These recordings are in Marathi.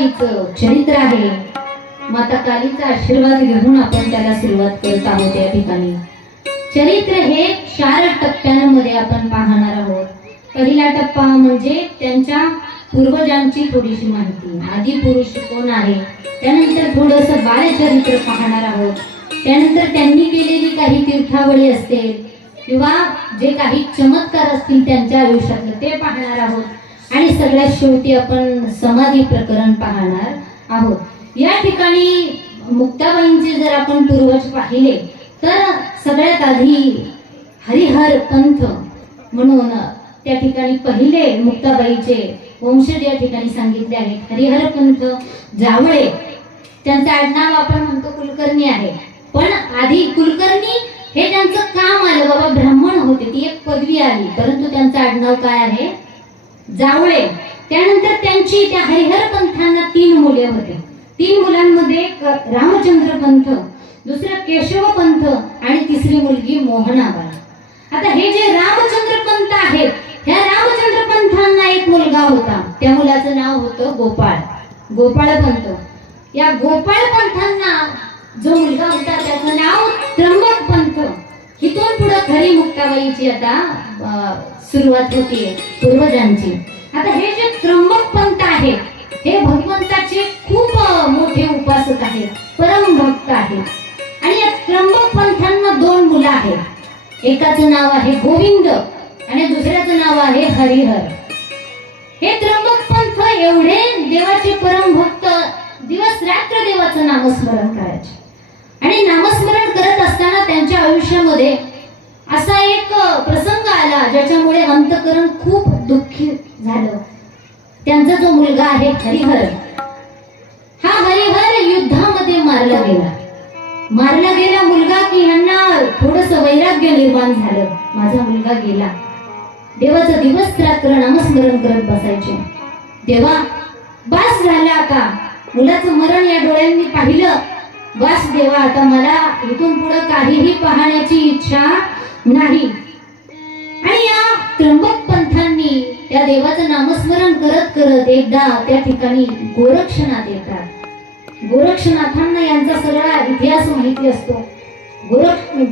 मुक्ताबाईचं चरित्र आहे. माता कालीचा आशीर्वाद घेऊन आपण त्याला सुरुवात करत आहोत. या ठिकाणी चरित्र हे 4 टप्प्यांमध्ये आपण पाहणार आहोत. पहिला टप्पा म्हणजे त्यांच्या पूर्वजांची थोडीशी माहिती, आदी पुरुष कोण आहे. त्यानंतर थोडंसं बालचरित्र पाहणार आहोत. त्यानंतर त्यांनी केलेली काही तीर्थावळी असतील किंवा जे काही चमत्कार असतील त्यांच्या आयुष्यातलं ते पाहणार आहोत. आणि सगळ्यात शेवटी आपण समाधी प्रकरण पाहणार आहोत. या ठिकाणी मुक्ताबाईंचे जर आपण पूर्वज पाहिले तर सगळ्यात आधी हरिहर पंथ म्हणून त्या ठिकाणी पहिले मुक्ताबाईचे वंशज या ठिकाणी सांगितले आहेत. हरिहर पंथ जावळे, त्यांचं आडनाव आपण म्हणतो कुलकर्णी आहे, पण आधी कुलकर्णी हे त्यांचं काम आलं. बाबा ब्राह्मण होते, ती एक पदवी आली, परंतु त्यांचं आडनाव काय आहे? जावळे. त्यानंतर त्यांची त्या हरिहर पंथांना 3 मुले होते. 3 मुलांमध्ये रामचंद्र पंथ, दुसरा केशव पंथ आणि तिसरी मुलगी मोहनाबाई. आता हे जे रामचंद्र पंथ आहेत, ह्या रामचंद्र पंथांना एक मुलगा होता. त्या मुलाचं नाव होतं गोपाळ, गोपाळ पंथ. या गोपाळ पंथांना जो मुलगा होता त्याचं नाव त्र्यंबक पंथ. इथून पुढे खरी मुक्ताबाईची आता सुरुवात होतीये पूर्वजांची. आता हे जे त्र्यंबक पंथ आहेत हे भगवंताचे खूप मोठे उपासक आहेत, परम भक्त आहेत. आणि या त्र्यंबक पंथांना 2 मुलं आहेत. एकाचं नाव आहे गोविंद आणि दुसऱ्याचं नाव आहे हरिहर. हे त्र्यंबक पंथ एवढे देवाचे परम भक्त दिवस रात्र देवाचं नामस्मरण करायचे. आणि नामस्मरण करत असताना त्यांच्या आयुष्यामध्ये असा एक प्रसंग आला ज्याच्यामुळे अंतःकरण खूप दुःखी झालं. त्यांचा जो मुलगा आहे हरिहर, हा हरिहर युद्धामध्ये मारला गेला मुलगा की ह्यांना थोडस वैराग्य निर्माण झालं. माझा मुलगा गेला. देवाचं दिवस रात्र नामस्मरण करत बसायचे. देवा बास झाला, आता मुलाचं मरण या डोळ्यांनी पाहिलं. बस देवा, आता मला इथून पुढे काहीही पाहण्याची इच्छा नाही. आणि या त्र्यंबक पंथांनी त्या देवाचं नामस्मरण करत करत एकदा त्या ठिकाणी गोरक्षनाथ येतात. गोरक्षनाथांना यांचा सगळा इतिहास माहिती असतो.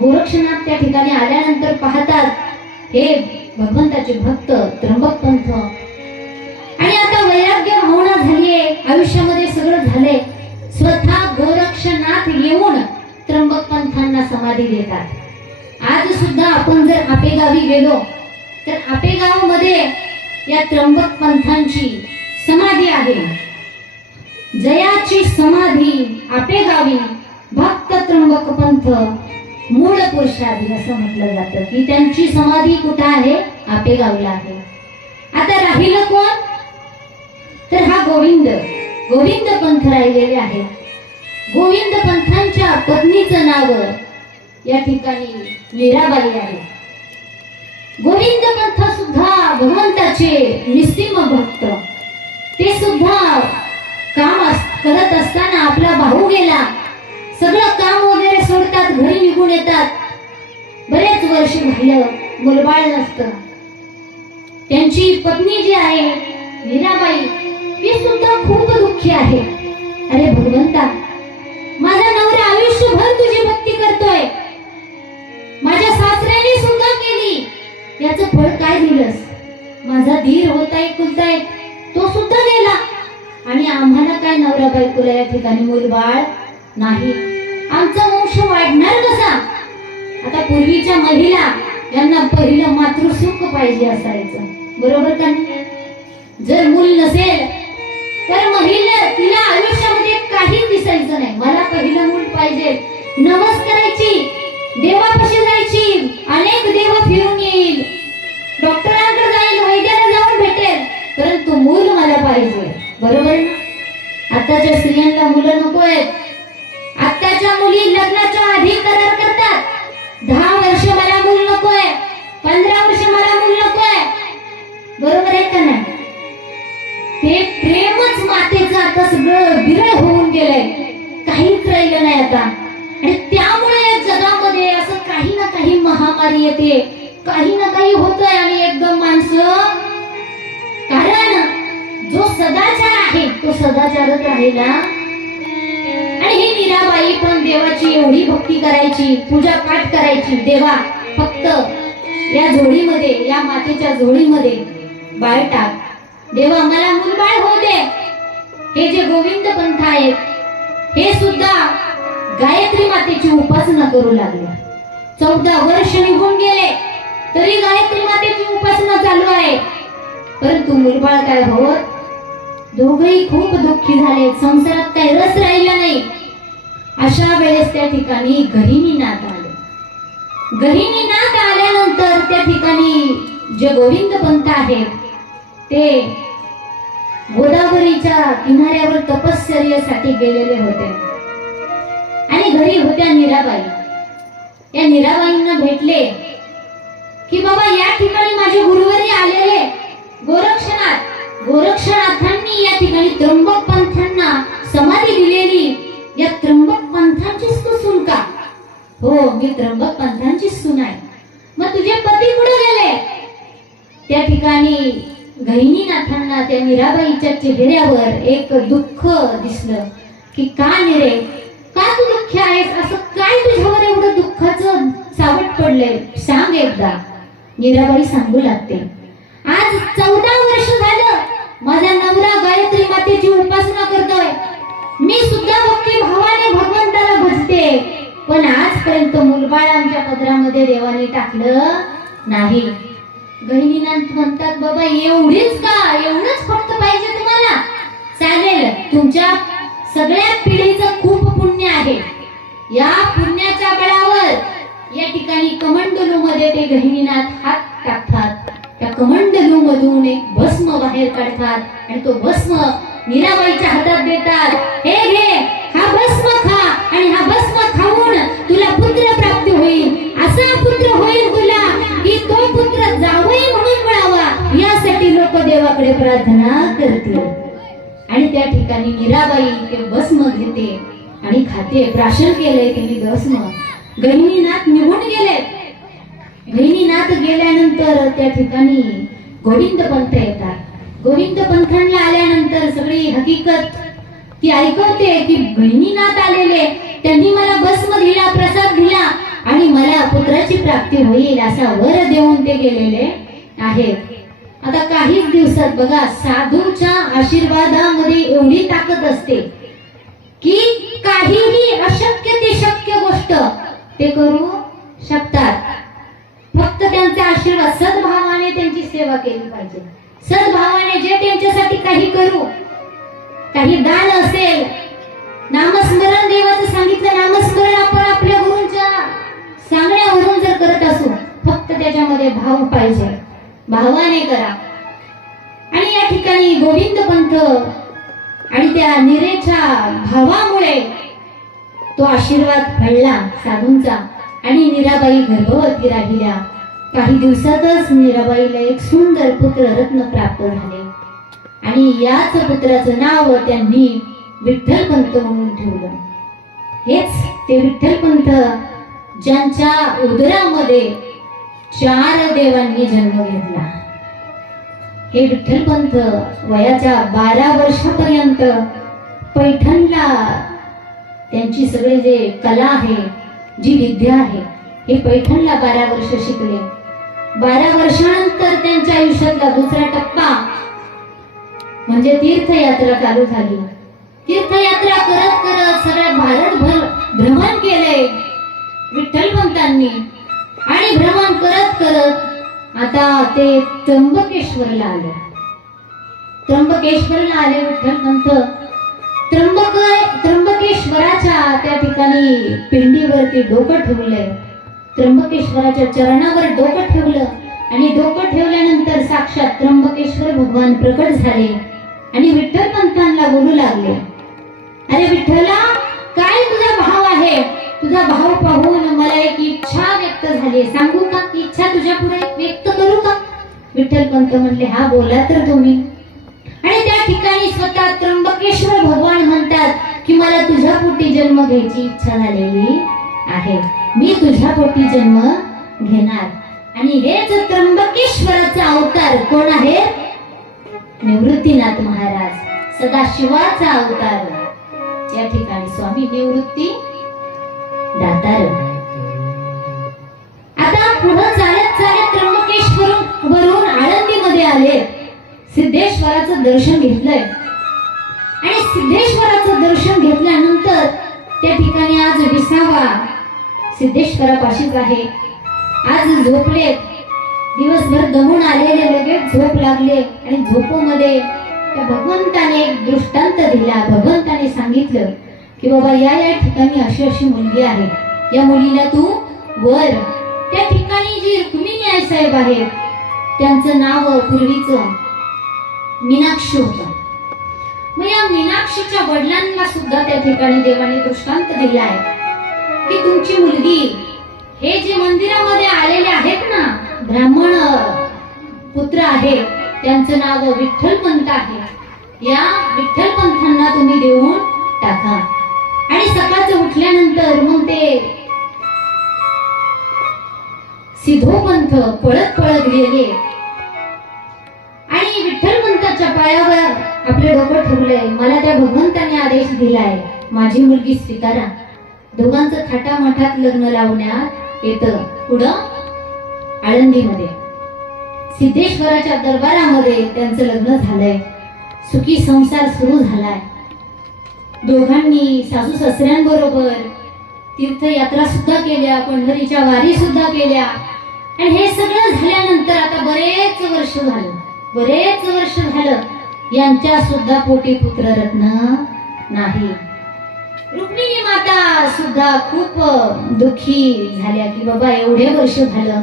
गोरक्षनाथ त्या ठिकाणी आल्यानंतर पाहतात हे भगवंताचे भक्त त्र्यंबक पंथ. आणि आता वैराग्य भावना झालीये, आयुष्यामध्ये सगळं झालंय. स्वतः गोरक्षनाथ येऊन त्र्यंबक पंथांना समाधी देतात. आज सुद्धा आपण जर आपेगावी गेलो तर आपेगाव मध्ये या त्र्यंबक पंथांची समाधी आहे. जयाची समाधी आपेगावी, भक्त त्र्यंबक पंथ मूळ पुरुषाधी असं म्हटलं जातं की त्यांची समाधी कुठे आहे? आपेगावला आहे. आता राहिलं कोण? तर हा गोविंद पंथ राहिलेले आहे. गोविंद पंथांच्या पत्नीचं नाव या ठिकाणी मीराबाई आहे. गोविंद पंथ सुद्धा भगवंताचे निस्सीम भक्त. ते सुद्धा काम करत असताना आपला भाऊ गेला, सगळं काम वगैरे सोडतात, घरी निघून येतात. बरेच वर्ष झालं मुलबाळ नसतं. त्यांची पत्नी जी आहे मीराबाई, ती सुद्धा खूप दुःखी आहे. अरे भगवंता, माझा नवरा आयुष्यभर तुझी भक्ती करतोय, माझ्या सासऱ्याने सुद्धा केली, याचं फळ काय दिलंस? माझा धीर होता कुलता एक, तो सुद्धा गेला. आणि आम्हाला काय नवरा बायकोला या ठिकाणी मुलबाळ नाही. आमचा वंश वाढणार कसा? आता पूर्वीच्या महिला यांना पहिलं मातृसुख पाहिजे असायचं, बरोबर का? जर मूल नसेल तर महिला तिला आयुष्यामध्ये काहीच दिसायचं नाही. मला पहिलं मूल पाहिजे. नवस करायची, देवापाशी जायची, अनेक देव फिरून येईल, डॉक्टरांकडे जाईल, वैद्याला जाऊन भेटेल, परंतु मूल मला पाहिजे. बरोबर ना? आताच्या स्त्रियांना मुलं नको आहेत. आताच्या मुली लग्नाच्या आधी करार करतात, 10 वर्ष मला मूल नकोय, 15 वर्ष मला मूल नकोय. बरोबर आहे का नाही? ते प्रेमच मातेचं आता सगळं विरळ होऊन गेलंय, काहीच राहिलं नाही आता. आणि त्यामुळे जगामध्ये असं काही ना काही महामारी येते, काही ना काही होतंय आणि एकदम माणसं, कारण जो सदाचार आहे तो सदाचारच राहिला. आणि ही मीराबाई पण देवाची एवढी भक्ती करायची, पूजा पाठ करायची. देवा फक्त या जोडीमध्ये, या मातेच्या जोडीमध्ये बाळ टाक. देवा मला मुलबाळ होऊ दे. हे जे गोविंद पंथ आहेत हे सुद्धा गायत्री मातेची उपासना करू लागले. 14 वर्ष निघून गेले तरी गायत्री मातेची उपासना चालू आहे, परंतु मुलबाळ काय होत. दोघेही खूप दुःखी झाले, संसारात काही रस राहिला नाही. अशा वेळेस त्या ठिकाणी गहिनीनाथ आले. गहिनीनाथ आल्यानंतर त्या ठिकाणी जे गोविंद पंथ आहेत ते गोदावरीच्या किनाऱ्यावर तपश्चर्येसाठी गेलेले होते. आणि घरी होत्या मीराबाई. या मीराबाईंना भेटले की बाबा या ठिकाणी माझे गुरुवर्य आलेले गोरक्षनाथांनी या ठिकाणी त्र्यंबक पंथांना समाधी दिलेली. या त्र्यंबक पंथांचीच तू सून का? हो, मी त्र्यंबक पंथांची सून आहे. मग तुझे पती कुठे गेले? त्या ठिकाणी गहिनीनाथांना त्या मीराबाईच्या चेहऱ्यावर एक दुःख दिसलं की का रे, का तू दुःखी आहेस? असं काय तुझ्यावर एवढं दुःखाचं सावट पडलंय? सांग एकदा. मीराबाई सांगू लागते, आज 14 वर्ष झालं माझा नवरा गायत्री मातेची उपासना करतोय. मी सुद्धा भक्ती भावाने भगवंताला भजते, पण आजपर्यंत मुलबाळ आमच्या पदरामध्ये देवाने टाकलं नाही. गहिनीनाथ म्हणतात, बाबा एवढीच का? एवढंच फक्त पाहिजे तुम्हाला? चालेल, तुमच्या सगळ्या पिढीचं खूप पुण्य आहे. या पुण्याच्या बळावर या ठिकाणी कमंडलू मध्ये ते गहिनीनाथ हात टाकतात. त्या कमंडलू मधून एक भस्म बाहेर काढतात आणि तो भस्म मीराबाईच्या हातात देतात. हे घे, हा भस्म खा आणि हा भस्म खाऊन तुला पुत्र प्राप्ती होईल. असा पुत्र होईल तुला की तो पुत्र जावई म्हणून मिळावा, यासाठी लोक देवाकडे प्रार्थना करतील. आणि त्या ठिकाणी मीराबाई ते भस्म घेते आणि खाते. प्राशन केलंय त्यांनी भस्म. गहिनीनाथ निघून गेले. गहिनीनाथ गेल्यानंतर त्या ठिकाणी गोविंद पंथ येतात. गोविंद पंथांना आल्यानंतर सगळी हकीकत ती ऐकवते की गहिनीनाथ आलेले, त्यांनी मला भस्म दिला, प्रसाद दिला आणि मला पुत्राची प्राप्ती होईल असा वर देऊन ते गेलेले आहेत. आता काहीच दिवसात बघा, साधूच्या आशीर्वादामध्ये एवढी ताकद असते की काहीही अशक्य ते शक्य गोष्ट ते करू शकतात. फक्त त्यांचा आशीर्वाद, सद्भावाने त्यांची सेवा केली पाहिजे. सद्भावाने जे त्यांच्यासाठी काही करू, काही दान असेल, नामस्मरण, देवाचं सांगितलं नामस्मरण आपण आपल्या गुरूंच्या सांगण्यावरून जर करत असू, फक्त त्याच्यामध्ये भाव पाहिजे, भावाने करा. आणि या ठिकाणी गोविंद पंथ आणि त्या निरेच्या भावामुळे तो आशीर्वाद फळला साधूंचा आणि मीराबाई गर्भवती राहिल्या. काही दिवसातच मीराबाईला एक सुंदर पुत्र रत्न प्राप्त झाले आणि याच पुत्राचं नाव त्यांनी विठ्ठल पंत म्हणून ठेवलं. हेच ते विठ्ठल पंत ज्यांच्या उदरामध्ये 4 देवांनी जन्म घेतला. हे विठ्ठल पंत वयाच्या 12 वर्षापर्यंत पैठणला त्यांची सगळे जे कला आहे, जी विद्या आहे, हे पैठणला 12 वर्ष शिकले. 12 वर्षानंतर त्यांच्या आयुष्यातला दुसरा टप्पा म्हणजे तीर्थयात्रा चालू झाली. तीर्थयात्रा करत करत सगळ्या भारतभर भ्रमण केले विठ्ठल पंतांनी आणि भ्रमण करत करत आता ते त्र्यंबकेश्वरला आले. त्र्यंबकेश्वरला आले विठ्ठल पंत. त्र्यंबकेश्वराच्या त्या ठिकाणी पिंडीवरती डोकं ठेवलंय. त्र्यंबकेश्वराच्या चरणावर डोकं ठेवलं आणि डोकं ठेवल्यानंतर साक्षात त्र्यंबकेश्वर भगवान प्रकट झाले आणि विठ्ठल पंतांना बोलू लागले, अरे विठ्ठला, काय तुझा भाव आहे? तुझा भाव पाहून मला एक इच्छा व्यक्त झाली, सांगू का? इच्छा तुझ्या पुढे व्यक्त करू का? विठ्ठल पंत म्हणले, हा बोला तर तुम्ही. आणि त्या ठिकाणी स्वतः त्र्यंबकेश्वर भगवान म्हणतात की मला तुझ्या पोटी जन्म घ्यायची इच्छा झालेली आहे, मी तुझ्या पोटी जन्म घेणार. आणि हेच त्र्यंबकेश्वराचा अवतार कोण आहे? निवृत्तीनाथ महाराज सदाशिवाचा अवतार या ठिकाणी स्वामी निवृत्ती दातार. आता पुढे चालत चालत त्र्यंबकेश्वर वरून आळंदी मध्ये आले. सिद्धेश्वराचं दर्शन घेतलंय आणि सिद्धेश्वराचं दर्शन घेतल्यानंतर त्या ठिकाणी आज विसावा सिद्धेश्वरापाशीच आहे. आज झोपले, दिवसभर दमून आलेले लगेच झोप लागले आणि झोपेमध्ये त्या भगवंताने एक दृष्टांत दिला. भगवंताने सांगितलं की बाबा या ठिकाणी अशी अशी मुलगी आहे, या मुलीला तू वर. त्या ठिकाणी जी रुक्मिणी आई साहेब आहेत त्यांचं नाव पूर्वीचं मीनाक्षी होतं. मग या मीनाक्षीच्या वडिलांना सुद्धा त्या ठिकाणी देवाने दृष्टांत दिला आहे की तुमची मुलगी हे जे मंदिरामध्ये आलेले आहेत ना ब्राह्मण पुत्र आहे त्यांचं नाव विठ्ठलपंत आहे. या विठ्ठलपंतांना तुम्ही देऊन टाका. आणि सकाळचं उठल्यानंतर मग ते सिद्धोपंत पळत पळत गेले आणि विठ्ठलपंताच्या पायावर आपले डोकं ठेवलंय. मला त्या भगवंताने आदेश दिलाय माझी मुलगी स्वीकारा. दोघांचं थाटामाठात लग्न लावण्यात येतं. पुढं आळंदीमध्ये सिद्धेश्वराच्या दरबारामध्ये त्यांचं लग्न झालंय. सुखी संसार सुरू झालाय. दोघांनी सासू सासऱ्यांबरोबर तीर्थयात्रा सुद्धा केल्या, पंढरीच्या वारी सुद्धा केल्या. आणि हे सगळं झाल्यानंतर आता बरेच वर्ष झालं यांच्या सुद्धा पोटी पुत्ररत्न नाही. रुक्मिणी माता सुद्धा खूप दुःखी झाल्या की बाबा एवढे वर्ष झालं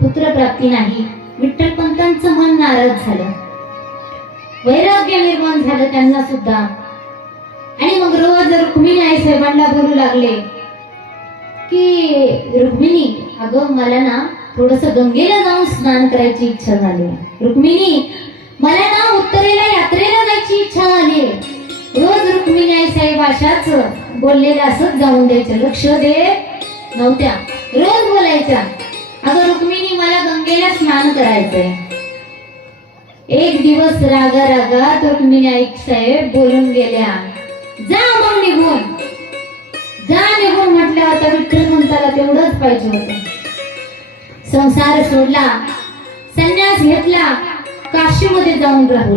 पुत्रप्राप्ती नाही. विठ्ठलपंतांचं मन नाराज झालं, वैराग्य निर्माण झालं त्यांना सुद्धा. आणि मग रोज रुक्मिणी आई साहेबांना बोलू लागले की रुक्मिणी अगं मला ना थोडस गंगेला जाऊन स्नान करायची इच्छा झाली. रुक्मिणी मला ना उत्तरेला यात्रेला जायची इच्छा झाली. रोज रुक्मिणी आई साहेब अशाच बोललेल्या असंच जाऊन द्यायचं, लक्ष देत नव्हत्या. रोज बोलायच्या अगं रुक्मिणी मला गंगेला स्नान करायचंय. एक दिवस रागा रागात रुक्मिणी आई साहेब बोलून गेल्या जा मग निघून म्हटलं. आता विठ्ठलपंताला तेवढंच पाहिजे होतं. संसार सोडला, संन्यास घेतला, काशीमध्ये जाऊन राहू